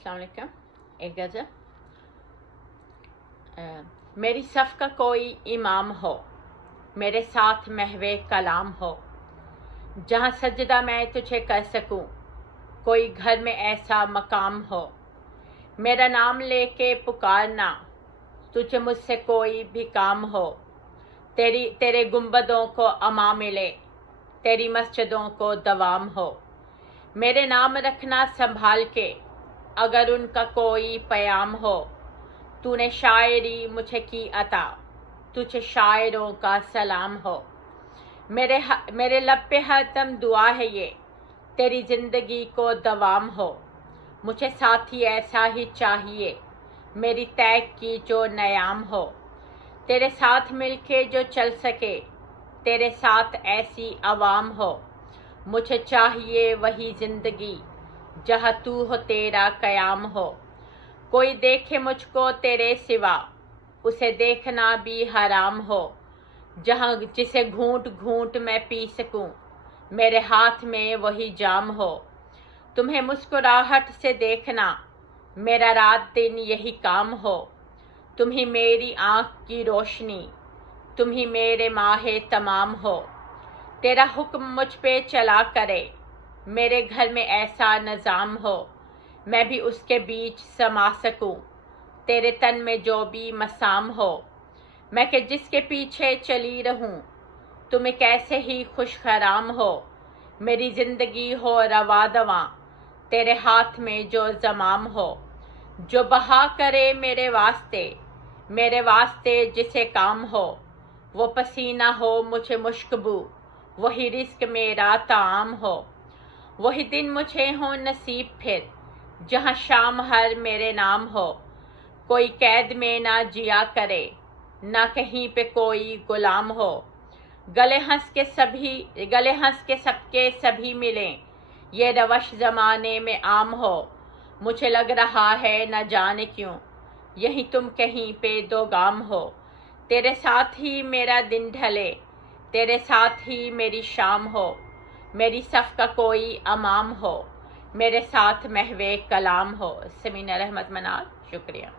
अस्सलाम वालेकुम। एक गज़ल। मेरी सफ़ का कोई इमाम हो, मेरे साथ महवे कलाम हो, जहाँ सजदा मैं तुझे कर सकूं, कोई घर में ऐसा मकाम हो। मेरा नाम लेके पुकारना, तुझे मुझसे कोई भी काम हो। तेरे गुंबदों को अमा मिले, तेरी मस्जिदों को दवाम हो। मेरे नाम रखना संभाल के, अगर उनका कोई पयाम हो। तूने शायरी मुझे की अता, तुझे शायरों का सलाम हो। मेरे लब पे हरदम दुआ है ये, तेरी ज़िंदगी को दवाम हो। मुझे साथी ऐसा ही चाहिए, मेरी तैग की जो नयाम हो। तेरे साथ मिलके जो चल सके, तेरे साथ ऐसी आवाम हो। मुझे चाहिए वही ज़िंदगी, जहाँ तू हो तेरा क़याम हो। कोई देखे मुझको तेरे सिवा, उसे देखना भी हराम हो। जहाँ जिसे घूंट घूंट मैं पी सकूं, मेरे हाथ में वही जाम हो। तुम्हें मुस्कुराहट से देखना, मेरा रात दिन यही काम हो। तुम ही मेरी आँख की रोशनी, तुम ही मेरे माहे तमाम हो। तेरा हुक्म मुझ पे चला करे, मेरे घर में ऐसा निज़ाम हो। मैं भी उसके बीच समा सकूं, तेरे तन में जो भी मसाम हो। मैं कि जिसके पीछे चली रहूं, तुम्हें कैसे ही खुशखराम हो। मेरी ज़िंदगी हो रवा दवा, तेरे हाथ में जो ज़माम हो। जो बहा करे मेरे वास्ते जिसे काम हो। वो पसीना हो मुझे मुश्कबू, वही रिस्क मेरा ताम हो। वही दिन मुझे हो नसीब फिर, जहाँ शाम हर मेरे नाम हो। कोई कैद में ना जिया करे, ना कहीं पे कोई गुलाम हो। गले हंस के सबके सभी मिलें, ये रवश ज़माने में आम हो। मुझे लग रहा है न जाने क्यों, यहीं तुम कहीं पे दो गाम हो। तेरे साथ ही मेरा दिन ढले, तेरे साथ ही मेरी शाम हो। मेरी सफ़ का कोई अमाम हो, मेरे साथ महवे कलाम हो। समीना रहमत मनाल, शुक्रिया।